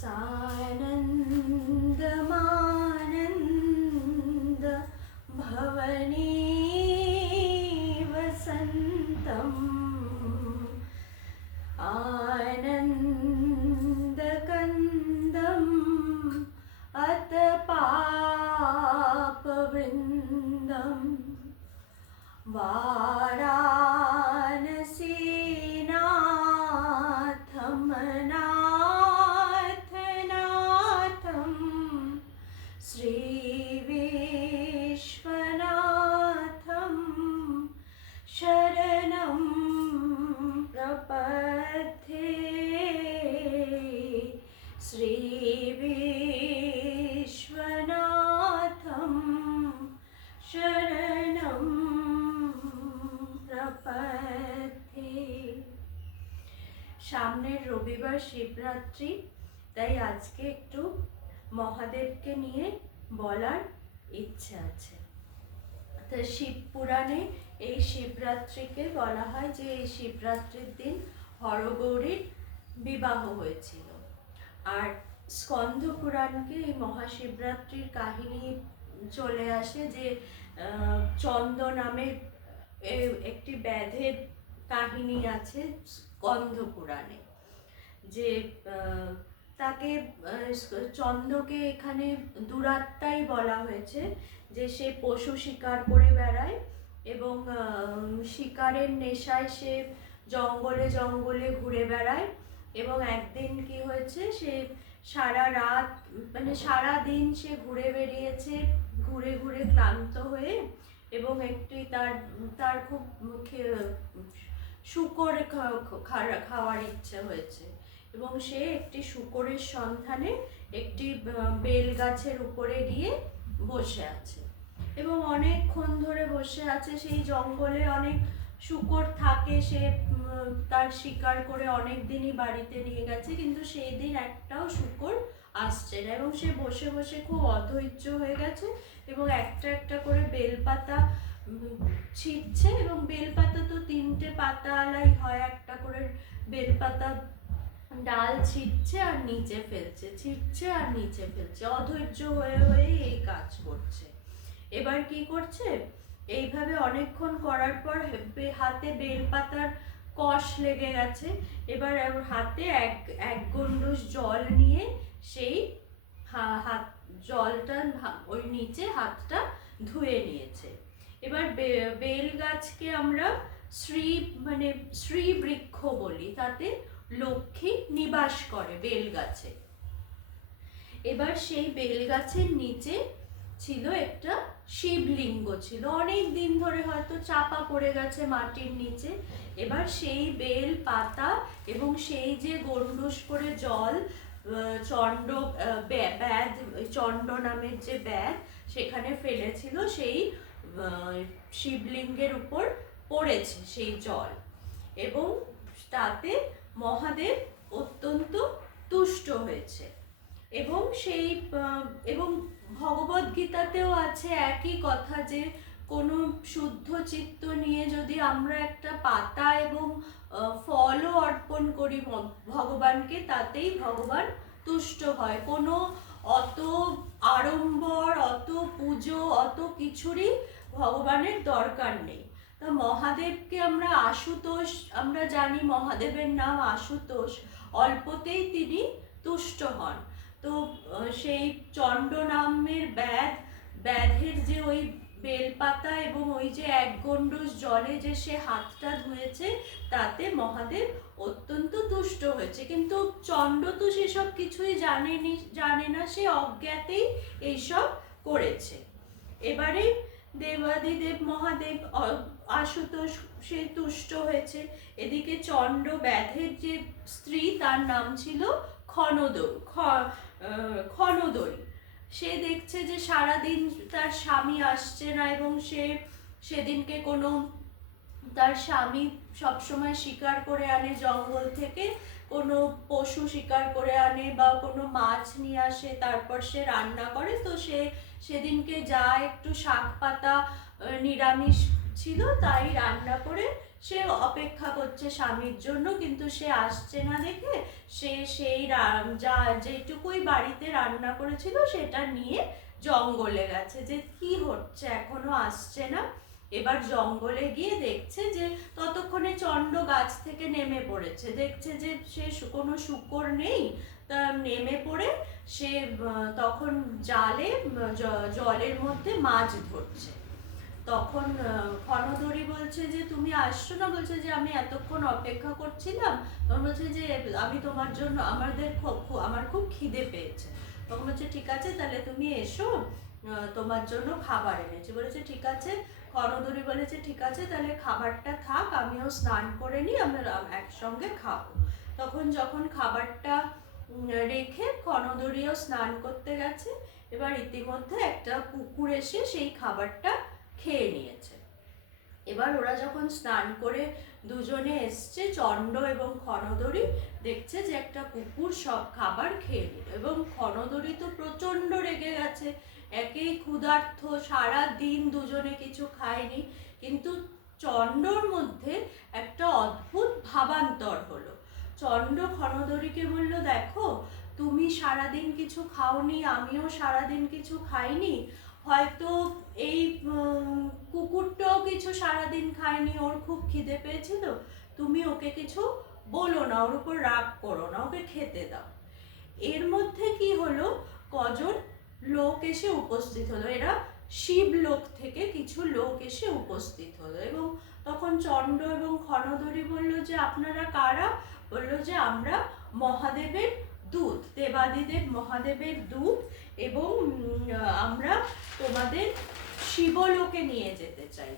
सानन्दमानन्द भवने वसन्तम् आनन्दकन्दम् अतपापवृन्दम् वाराणसीनाथमनाथनाथं श्रीविश्वनाथं शरणं प्रपद्ये श्रीविश्वनाथं शरणं प्रपद्ये। সামনের রবিবার শিবরাত্রি, তাই আজকে একটু মহাদেবকে নিয়ে বলার ইচ্ছে আছে। তো শিব পুরাণে এই শিবরাত্রিকে বলা হয় যে এই শিবরাত্রির দিন হরগৌরীর বিবাহ হয়েছিল। আর স্কন্দ পুরাণকে এই মহাশিবরাত্রির কাহিনী চলে আসে যে চন্দ নামের একটি ব্যাধের কাহিনী আছে স্কন্দ পুরাণে, যে তাকে চন্দকে এখানে দুরাত্মাই বলা হয়েছে, যে সে পশু শিকার করে বেড়ায় এবং শিকারের নেশায় সে জঙ্গলে জঙ্গলে ঘুরে বেড়ায়। এবং একদিন কি হয়েছে, সে সারা রাত সারা দিন সে ঘুরে বেরিয়েছে, ঘুরে ঘুরে ক্লান্ত হয়ে, এবং একটি তার খুব শূকর খাওয়ার ইচ্ছে হয়েছে এবং সে একটি শূকরের সন্ধানে একটি বেল গাছের উপরে গিয়ে বসে আছে এবং অনেকক্ষণ ধরে বসে আছে। সেই জঙ্গলে অনেক শূকর থাকে, সে তার শিকার করে অনেক দিনই বাড়িতে নিয়ে গেছে, কিন্তু সেই দিন একটাও শূকর আসছে না এবং সে বসে বসে খুব অধৈর্য হয়ে গেছে এবং একটা একটা করে বেলপাতা ছিঁড়ছে এবং বেলপাতা তো 3টে পাতাওয়ালাই হয়, একটা করে বেলপাতা ডাল ছিঁড়ছে আর নিচে ফেলছে, ছিঁড়ছে আর নিচে ফেলছে, অধৈর্য হয়ে হয়ে এই কাজ করছে। এবার কি করছে, এইভাবে অনেকক্ষণ করার পর হাতে বেলপাতার কষ লেগে গেছে। এবার হাতে এক গণ্ডূষ জল নিয়ে সেই হাত জলটা ওই নিচে হাতটা ধুয়ে নিয়েছে। এবার বেল গাছকে আমরা শ্রী বৃক্ষ বলি, তাতে লক্ষ্মী নিবাস করে বেল গাছে। এবার সেই বেল গাছের নিচে ছিল একটা শিবলিঙ্গ, ছিল অনেক দিন ধরে হয়তো চাপা পড়ে গেছে মাটির নিচে। এবার সেই বেল পাতা এবং সেই যে গণ্ডূষ করে জল চণ্ড নামের যে ব্যাধ সেখানে ফেলেছিল, সেই শিবলিঙ্গের উপর পড়েছে সেই জল, এবং তাতে মহাদেব অত্যন্ত তুষ্ট হয়েছে। এবং এবং ভগবদ্গীতাতেও আছে একই কথা, যে কোনো শুদ্ধ চিত্ত নিয়ে যদি আমরা একটা পাতা এবং ফলও অর্পণ করি ভগবানকে, তাতেই ভগবান তুষ্ট হয়। কোনো অত আড়ম্বর, অত পুজো, অত কিছুরই ভগবানের দরকার নেই। তা মহাদেবকে আমরা আশুতোষ, আমরা জানি মহাদেবের নাম আশুতোষ, অল্পতেই তিনি তুষ্ট হন। তো সেই চণ্ড নামের ব্যাধের যে ওই বেলপাতা এবং ওই যে এক গণ্ডূষ জলে যে সে হাতটা ধুয়েছে, তাতে মহাদেব অত্যন্ত তুষ্ট হয়েছে। কিন্তু চণ্ড তো সেসব কিছুই জানে না, সে অজ্ঞাতেই এইসব করেছে। এবারে দেবাদিদেব মহাদেব আশুতোষ সে তুষ্ট হয়েছে। এদিকে চণ্ড ব্যাধের যে স্ত্রী, তার নাম ছিল ক্ষণদয়ী। সে দেখছে যে সারাদিন তার স্বামী আসছে না এবং সেদিনকে কোনো তার স্বামী সবসময় শিকার করে আনে জঙ্গল থেকে, কোনো পশু শিকার করে আনে বা কোনো মাছ নিয়ে আসে, তারপর সে রান্না করে। তো সেদিনকে যা একটু শাক পাতা নিরামিষ ছিল তাই রান্না করে সে অপেক্ষা করছে স্বামীর জন্য, কিন্তু সে আসছে না দেখে সে সেই যা যেটুকুই বাড়িতে রান্না করেছিল সেটা নিয়ে জঙ্গলে গেছে, যে কি হচ্ছে এখনো আসছে না। এবার জঙ্গলে গিয়ে দেখছে যে ততক্ষণে চণ্ড গাছ থেকে নেমে পড়েছে, দেখছে যে সে কোনো শূকর নেই, তা নেমে পড়ে সে তখন জালে জলের মধ্যে মাছ ধরছে। তখন ক্ষণদরি বলছে যে তুমি আসছো না, বলছে যে আমি এতক্ষণ অপেক্ষা করছিলাম। তখন বলছে যে আমি তোমার জন্য আমার খুব খিদে পেয়েছে। তখন বলছে ঠিক আছে তাহলে তুমি এসো, তোমার জন্য খাবার এনেছি। বলেছে ঠিক আছে। ক্ষণদরি বলেছে ঠিক আছে তাহলে খাবারটা থাক, আমিও স্নান করে নিই, আমরা একসঙ্গে খাবো। তখন যখন খাবারটা রেখে ক্ষণদরিও স্নান করতে গেছে, এবার ইতিমধ্যে একটা কুকুর এসে সেই খাবারটা খেয়ে নিয়েছে। এবার ওরা যখন স্নান করে দুজনে এসছে, চণ্ড এবং ক্ষণদরি, দেখছে যে একটা কুকুর সব খাবার খেয়ে নিল। এবং ক্ষণদরি তো প্রচণ্ড রেগে গেছে, একেই ক্ষুধার্ত, সারা দিন দুজনে কিছু খায়নি। কিন্তু চণ্ডর মধ্যে একটা অদ্ভুত ভাবান্তর হলো। চণ্ড ক্ষণদরিকে বলল, দেখো তুমি সারাদিন কিছু খাওনি, আমিও সারাদিন কিছু খাইনি, হয়তো এই কুকুরটাও কিছু সারাদিন খায়নি, ওর খুব খিদে পেয়েছিল, তুমি ওকে কিছু বলো না, ওর উপর রাগ করো না, ওকে খেতে দাও। এর মধ্যে কি হলো, কজন লোক এসে উপস্থিত হলো, এরা শিবলোক থেকে কিছু লোক এসে উপস্থিত হলো। এবং তখন চণ্ড এবং ক্ষণদরি বলল যে আপনারা কারা? বলল যে আমরা মহাদেবের দূত, দেবাদিদেব মহাদেবের দূত, এবং আমরা তোমাদের শিবলোকে নিয়ে যেতে চাই।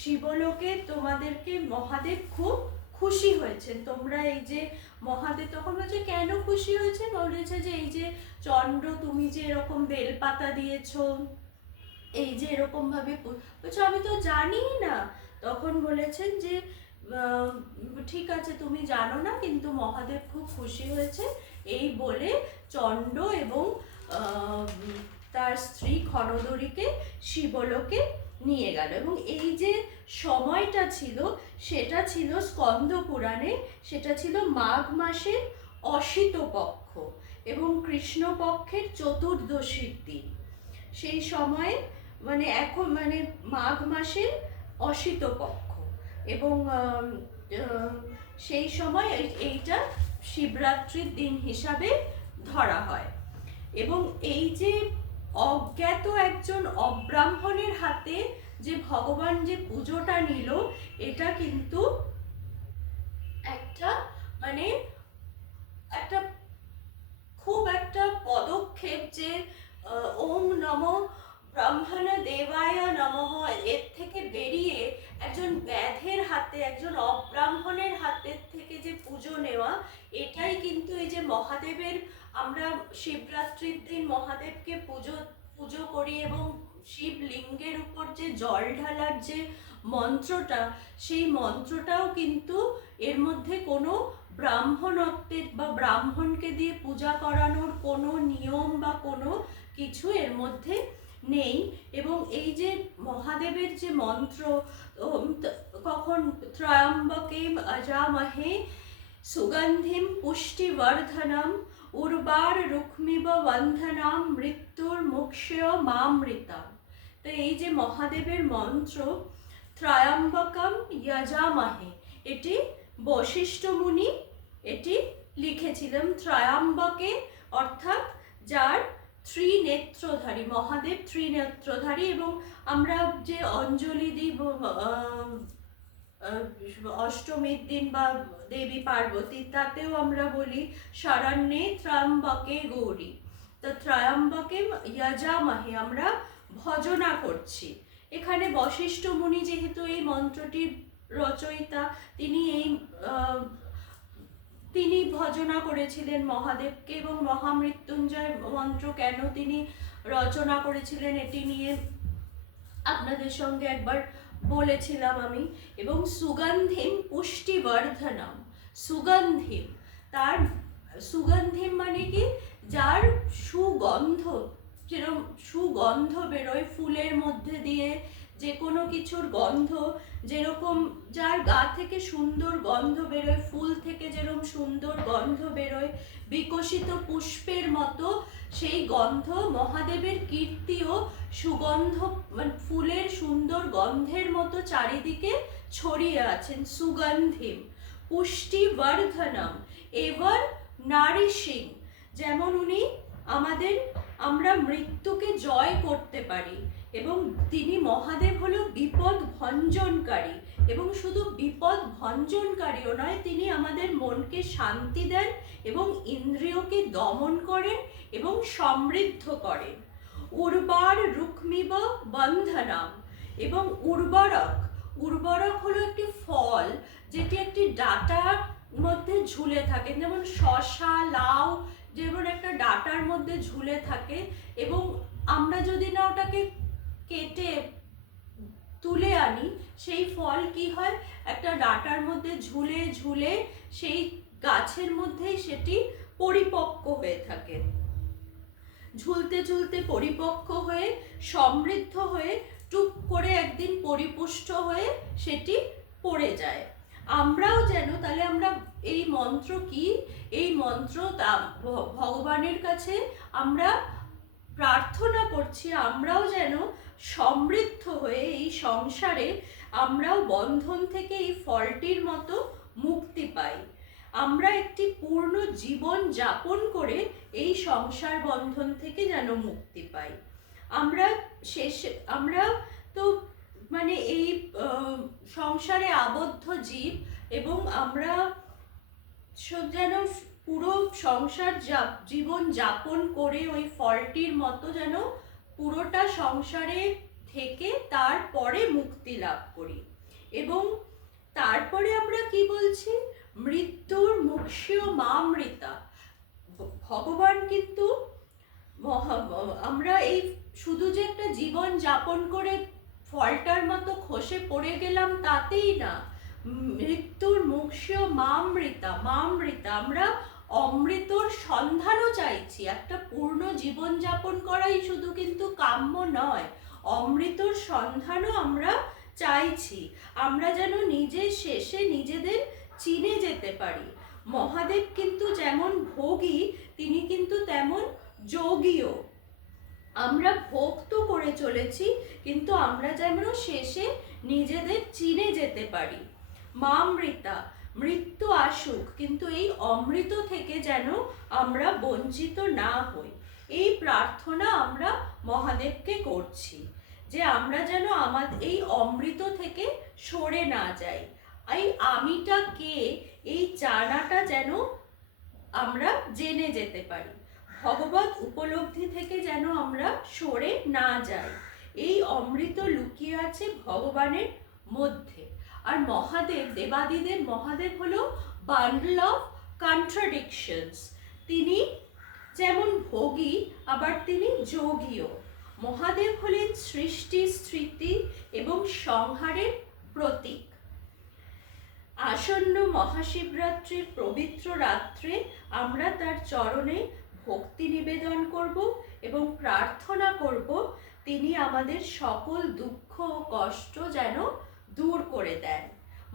শিবলোকে তোমাদেরকে মহাদেব খুব খুশি হয়েছেন, তোমরা এই যে মহাদেব। তখন বলছে কেন খুশি হয়েছেন? বলেছে যে এই যে চণ্ড তুমি যে এরকম বেলপাতা দিয়েছো, এই যে এরকম ভাবে, বলছো আমি তো জানি না। তখন বলেছেন যে ঠিক আছে তুমি জানো না, কিন্তু মহাদেব খুব খুশি হয়েছে। এই বলে চণ্ড এবং তার স্ত্রী ক্ষণদরিকে শিবলোকে নিয়ে গেল। এবং এই যে সময়টা ছিল সেটা ছিল স্কন্দ পুরাণে, সেটা ছিল মাঘ মাসের অসিত পক্ষ এবং কৃষ্ণপক্ষের চতুর্দশীর দিন। সেই সময়ে মানে এখন মানে মাঘ মাসের অসিত পক্ষ, এবং সেই সময় এইটা শিবরাত্রির দিন হিসাবে ধরা হয়। এবং এই যে অজ্ঞাত একজন অব্রাহ্মণের হাতে যে ভগবান যে পুজোটা নিল, এটা কিন্তু একটা মানে একটা খুব একটা পদক্ষেপ, যে ওম নমো ব্রহ্মণ দেবায় নমঃ এর থেকে বেরিয়ে একজন ব্যাধের হাতে, একজন অব্রাহ্মণের হাতের থেকে যে পুজো নেওয়া, এটাই কিন্তু এই যে মহাদেবের, আমরা শিবরাত্রির দিন মহাদেবকে পুজো করি এবং শিবলিঙ্গের উপর যে জল ঢালার যে মন্ত্রটা, সেই মন্ত্রটাও কিন্তু এর মধ্যে কোনো ব্রাহ্মণত্বের বা ব্রাহ্মণকে দিয়ে পূজা করানোর কোনো নিয়ম বা কোনো কিছু এর মধ্যে নেই। এবং এই যে মহাদেবের যে মন্ত্র, কখন ত্রয়ম্বকেম অজামহে সুগন্ধিম পুষ্টিবর্ধনম উর্বার রুক্মিব বন্ধনাম মৃত্যুর মুক্ষেয় মামৃতাম। তো এই যে মহাদেবের মন্ত্র ত্রয়ম্বকম যজামহে, এটি বশিষ্ঠ মুনি এটি লিখেছিলেন। ত্রয়ম্বকে অর্থাৎ যার ত্রিনেত্রধারী, মহাদেব ত্রিনেত্রধারী। এবং আমরা যে অঞ্জলি দিই অষ্টমীর দিন বা দেবী পার্বতী, তাতেও আমরা বলি শরণ্যে ত্রয়ম্বকে গৌরী। তো ত্রয়ম্বকে যজামহে আমরা ভজনা করছি। এখানে বশিষ্ঠ মুনি যেহেতু এই মন্ত্রটির রচয়িতা, তিনি ভজনা করেছিলেন মহাদেবকে। এবং মহামৃত্যুঞ্জয় মন্ত্র কেন তিনি রচনা করেছিলেন এটি নিয়ে আপনাদের সঙ্গে একবার বলেছিলাম আমি। এবং সুগন্ধিম পুষ্টিবর্ধনম, সুগন্ধিম, তার সুগন্ধিম মানে কি, যার সুগন্ধ, যেরকম সুগন্ধ বেরোয় ফুলের মধ্যে দিয়ে, যে কোনো কিছুর গন্ধ, যেরকম যার গা থেকে সুন্দর গন্ধ বেরোয়, ফুল থেকে যেরকম সুন্দর গন্ধ বেরোয়, বিকশিত পুষ্পের মতো সেই গন্ধ, মহাদেবের কীর্তিও সুগন্ধ, মানে ফুলের সুন্দর গন্ধের মতো চারিদিকে ছড়িয়ে আছেন। সুগন্ধিম পুষ্টিবর্ধনম এভার নারিশিং, যেমন উনি আমাদের, আমরা মৃত্যুকে জয় করতে পারি, এবং তিনি মহাদেব হলো বিপদ ভঞ্জনকারী, এবং শুধু বিপদ ভঞ্জনকারীও নয়, তিনি আমাদের মনকে শান্তি দেন এবং ইন্দ্রিয়কে দমন করেন এবং সমৃদ্ধ করেন। উর্বার রুক্মিব বন্ধনাম, এবং উর্বরক, উর্বরক হলো একটি ফল যেটি একটি ডাঁটার মধ্যে ঝুলে থাকে, যেমন শসা, লাউ যেমন একটা ডাঁটার মধ্যে ঝুলে থাকে, এবং আমরা যদি না ওটাকে কেটে তুলে আনি, সেই ফল কি হয়, একটা ডাঁটার মধ্যে ঝুলে ঝুলে সেই গাছের মধ্যেই সেটি পরিপক্ক হয়ে থাকে। ঝুলতে ঝুলতে পরিপক্ক হয়ে সমৃদ্ধ হয়ে টুক করে একদিন পরিপুষ্ট হয়ে সেটি পড়ে যায়। আমরাও যেন, তাহলে আমরা এই মন্ত্র কি, এই মন্ত্র ভগবানের কাছে আমরা প্রার্থনা করছি, আমরাও যেন সমৃদ্ধ হয়ে এই সংসারে আমরাও বন্ধন থেকে এই ফলটির মতো মুক্তি পাই, আমরা একটি পূর্ণ জীবন যাপন করে এই সংসার বন্ধন থেকে যেন মুক্তি পাই। আমরা শেষে, আমরা তো মানে এই সংসারে আবদ্ধ জীব, এবং আমরা যেন পুরো সংসার জীবন যাপন করে ওই ফলটির মতো যেন পুরোটা সংসারে থেকে তারপরে মুক্তি লাভ করি। এবং তারপরে আমরা কি বলছি, মৃত্যুর মুক্ষীয় মামৃতা, ভগবান কিন্তু আমরা এই শুধু যে একটা জীবন যাপন করে ফলটার মতো খসে পড়ে গেলাম তাতেই না, মৃত্যুর মুক্ষীয় মামৃতা, মামৃতা, আমরা অমৃতর সন্ধানও চাইছি। একটা পূর্ণ জীবন যাপন করাই শুধু কিন্তু কাম্য নয়, অমৃতর সন্ধানও আমরা চাইছি, আমরা যেন নিজের শেষে নিজেদের চিনে যেতে পারি। মহাদেব কিন্তু যেমন ভোগী, তিনি কিন্তু তেমন যোগীও। আমরা ভোগ তো করে চলেছি, কিন্তু আমরা যেন শেষে নিজেদের চিনে যেতে পারি। মামৃতা, মৃত্যু আসুক কিন্তু এই অমৃত থেকে যেন আমরা বঞ্চিত না হই, এই প্রার্থনা আমরা মহাদেবকে করছি, যে আমরা যেন আমাদের এই অমৃত থেকে সরে না যাই, এই আমিটা কে, এই জানাটা যেন আমরা জেনে যেতে পারি, ভগবত উপলব্ধি থেকে যেন আমরা সরে না যাই। এই অমৃত লুকিয়ে আছে ভগবানের মধ্যে। আর মহাদেব, দেবাদিদেব মহাদেব হলো বান্ডল অফ কন্ট্রাডিকশনস, তিনি যেমন ভোগী আবার তিনি যোগীও। মহাদেব হলেন সৃষ্টি, স্থিতি এবং সংহারের প্রতীক। আসন্ন মহাশিবরাত্রির পবিত্র রাত্রে আমরা তার চরণে ভক্তি নিবেদন করব এবং প্রার্থনা করব তিনি আমাদের সকল দুঃখ ও কষ্ট যেন দূর করে দেন।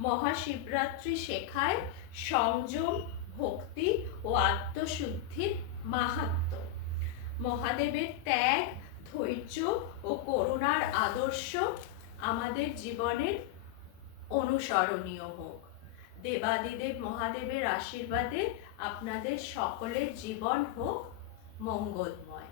মহাশিবরাত্রি শেখায় সংযম, ভক্তি ও আত্মশুদ্ধির মাহাত্ম্য। মহাদেবের ত্যাগ, ধৈর্য ও করুণার আদর্শ আমাদের জীবনের অনুসরণীয় হোক। দেবাদিদেব মহাদেবের আশীর্বাদে আপনাদের সকলের জীবন হোক মঙ্গলময়।